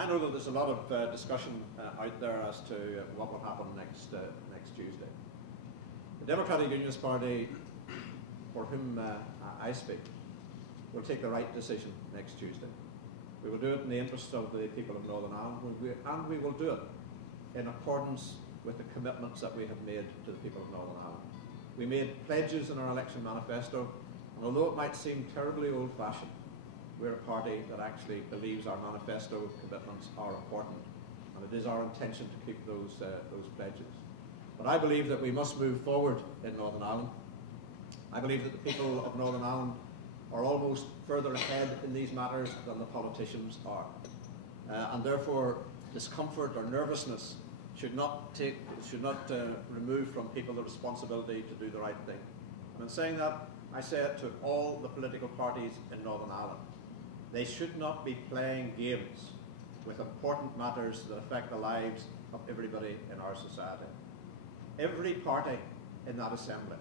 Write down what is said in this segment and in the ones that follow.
I know that there's a lot of discussion out there as to what will happen next Tuesday. The Democratic Unionist Party, for whom I speak, will take the right decision next Tuesday. We will do it in the interest of the people of Northern Ireland, and we will do it in accordance with the commitments that we have made to the people of Northern Ireland. We made pledges in our election manifesto, and although it might seem terribly old-fashioned, we're a party that actually believes our manifesto commitments are important, and it is our intention to keep those pledges. But I believe that we must move forward in Northern Ireland. I believe that the people of Northern Ireland are almost further ahead in these matters than the politicians are. And therefore, discomfort or nervousness should not remove from people the responsibility to do the right thing. And in saying that, I say it to all the political parties in Northern Ireland. They should not be playing games with important matters that affect the lives of everybody in our society. Every party in that assembly,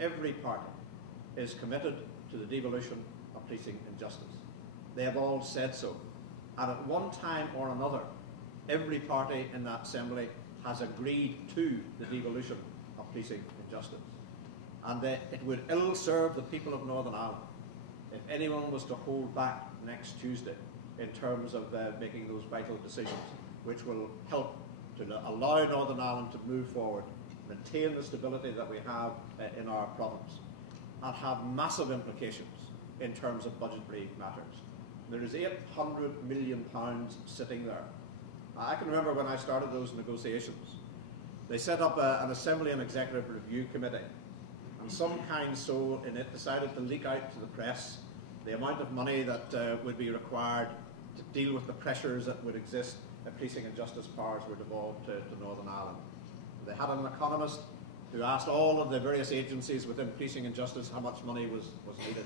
every party is committed to the devolution of policing injustice. They have all said so. And at one time or another, every party in that assembly has agreed to the devolution of policing injustice. And it would ill serve the people of Northern Ireland if anyone was to hold back next Tuesday in terms of making those vital decisions, which will help to allow Northern Ireland to move forward, maintain the stability that we have in our province, and have massive implications in terms of budgetary matters. There is £800 million sitting there. I can remember when I started those negotiations, they set up an Assembly and Executive Review Committee, and some kind soul in it decided to leak out to the press the amount of money that would be required to deal with the pressures that would exist if policing and justice powers were devolved to Northern Ireland. They had an economist who asked all of the various agencies within policing and justice how much money was needed.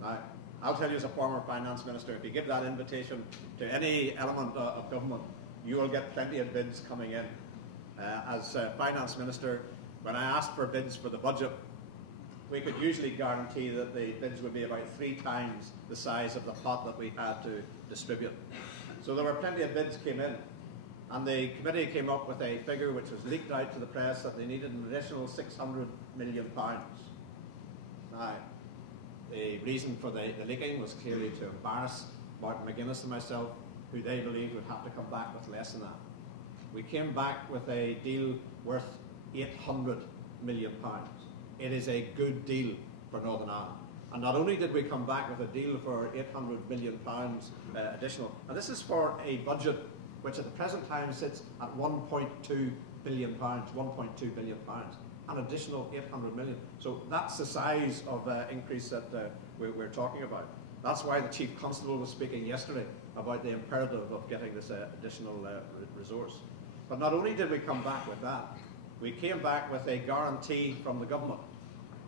Now, I'll tell you as a former finance minister, if you give that invitation to any element of government, you will get plenty of bids coming in. As finance minister, when I asked for bids for the budget, we could usually guarantee that the bids would be about 3 times the size of the pot that we had to distribute. So there were plenty of bids came in, and the committee came up with a figure which was leaked out to the press that they needed an additional £600 million. Now, the reason for the leaking was clearly to embarrass Martin McGuinness and myself, who they believed would have to come back with less than that. We came back with a deal worth £800 million. It is a good deal for Northern Ireland. And not only did we come back with a deal for £800 million additional, and this is for a budget which at the present time sits at £1.2 billion, £1.2 billion, an additional £800 million. So that's the size of increase that we're talking about. That's why the Chief Constable was speaking yesterday about the imperative of getting this additional resource. But not only did we come back with that, we came back with a guarantee from the government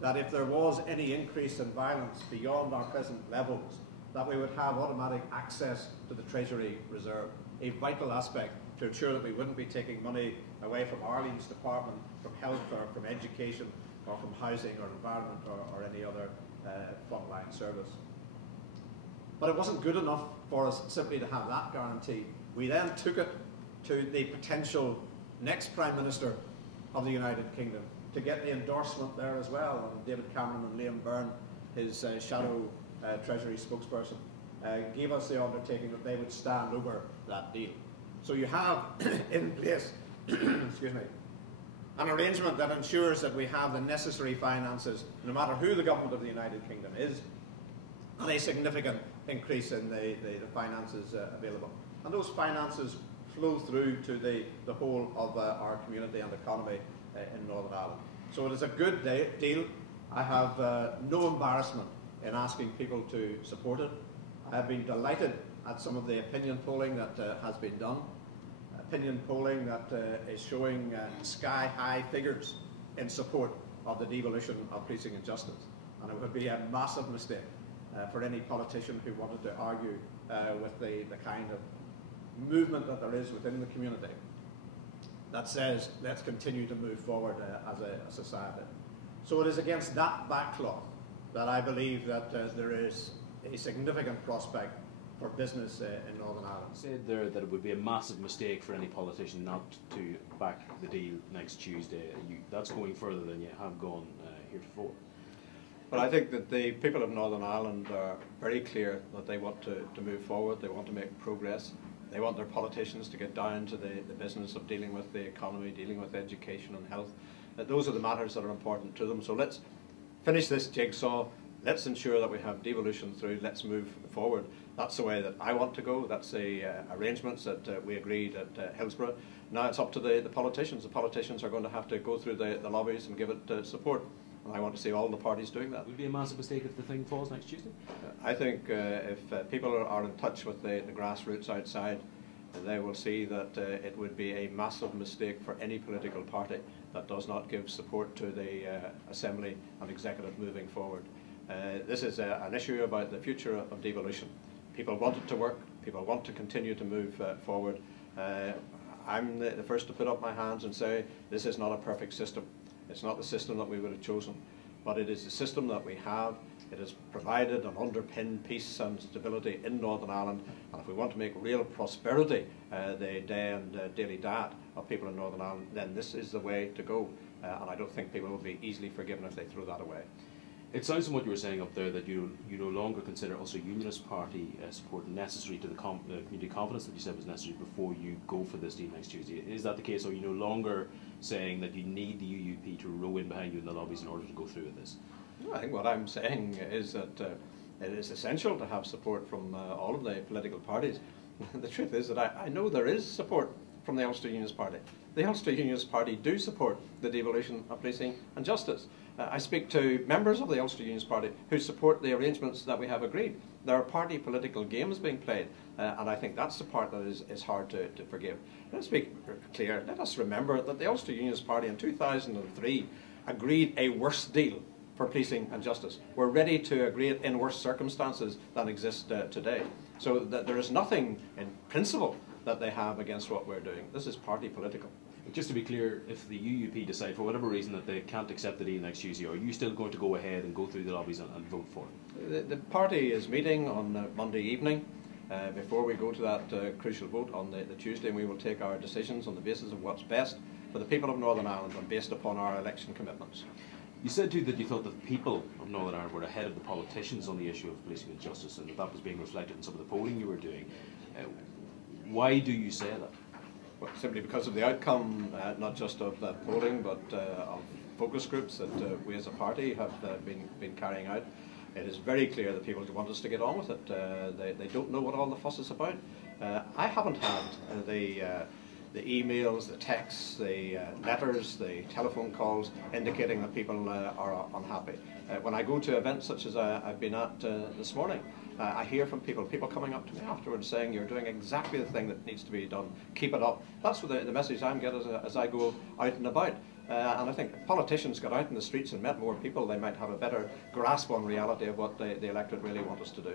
that if there was any increase in violence beyond our present levels, that we would have automatic access to the Treasury Reserve, a vital aspect to ensure that we wouldn't be taking money away from Ireland's department, from health or from education or from housing or environment or any other frontline service. But it wasn't good enough for us simply to have that guarantee. We then took it to the potential next Prime Minister of the United Kingdom to get the endorsement there as well. And David Cameron and Liam Byrne, his shadow Treasury spokesperson, gave us the undertaking that they would stand over that deal. So you have in place excuse me, an arrangement that ensures that we have the necessary finances, no matter who the government of the United Kingdom is, and a significant increase in the finances available. And those finances flow through to the whole of our community and economy in Northern Ireland. So it is a good deal. I have no embarrassment in asking people to support it. I have been delighted at some of the opinion polling that has been done. Opinion polling that is showing sky-high figures in support of the devolution of policing and justice. And it would be a massive mistake for any politician who wanted to argue with the kind of movement that there is within the community that says, let's continue to move forward as a society. So it is against that backcloth that I believe that there is a significant prospect for business in Northern Ireland. You said there that it would be a massive mistake for any politician not to back the deal next Tuesday. That's going further than you have gone heretofore. But I think that the people of Northern Ireland are very clear that they want to move forward, they want to make progress, they want their politicians to get down to the business of dealing with the economy, dealing with education and health. Those are the matters that are important to them. So let's finish this jigsaw, let's ensure that we have devolution through, let's move forward. That's the way that I want to go, that's the arrangements that we agreed at Hillsborough. Now it's up to the politicians. The politicians are going to have to go through the lobbies and give it support. And I want to see all the parties doing that. Would it be a massive mistake if the thing falls next Tuesday? I think if people are in touch with the grassroots outside, they will see that it would be a massive mistake for any political party that does not give support to the Assembly and Executive moving forward. This is an issue about the future of devolution. People want it to work, people want to continue to move forward. I'm the first to put up my hands and say this is not a perfect system. It's not the system that we would have chosen, but it is the system that we have. It has provided and underpinned peace and stability in Northern Ireland, and if we want to make real prosperity the day and daily diet of people in Northern Ireland, then this is the way to go, and I don't think people will be easily forgiven if they throw that away. It sounds from what you were saying up there that you no longer consider Ulster Unionist Party support necessary to the community confidence that you said was necessary before you go for this deal next Tuesday. Is that the case, or are you no longer saying that you need the UUP to row in behind you in the lobbies in order to go through with this? No, I think what I'm saying is that it is essential to have support from all of the political parties. The truth is that I know there is support from the Ulster Unionist Party. The Ulster Unionist Party do support the devolution of policing and justice. I speak to members of the Ulster Unionist Party who support the arrangements that we have agreed. There are party political games being played, and I think that's the part that is hard to forgive. Let's be clear. Let us remember that the Ulster Unionist Party in 2003 agreed a worse deal for policing and justice. We're ready to agree it in worse circumstances than exist today. So that there is nothing in principle that they have against what we're doing. This is party political. Just to be clear, if the UUP decide for whatever reason that they can't accept the deal next Tuesday, are you still going to go ahead and go through the lobbies and vote for it? The party is meeting on Monday evening before we go to that crucial vote on the Tuesday, and we will take our decisions on the basis of what's best for the people of Northern Ireland and based upon our election commitments. You said too that you thought that the people of Northern Ireland were ahead of the politicians on the issue of policing and justice, and that was being reflected in some of the polling you were doing. Why do you say that? Well, simply because of the outcome, not just of polling, but of focus groups that we as a party have been carrying out. It is very clear that people want us to get on with it. They don't know what all the fuss is about. I haven't had the emails, the texts, the letters, the telephone calls indicating that people are unhappy. When I go to events such as I've been at this morning, I hear from people coming up to me afterwards saying you're doing exactly the thing that needs to be done, keep it up. That's what the message I'm getting as I go out and about. And I think if politicians got out in the streets and met more people, they might have a better grasp on reality of what the electorate really want us to do.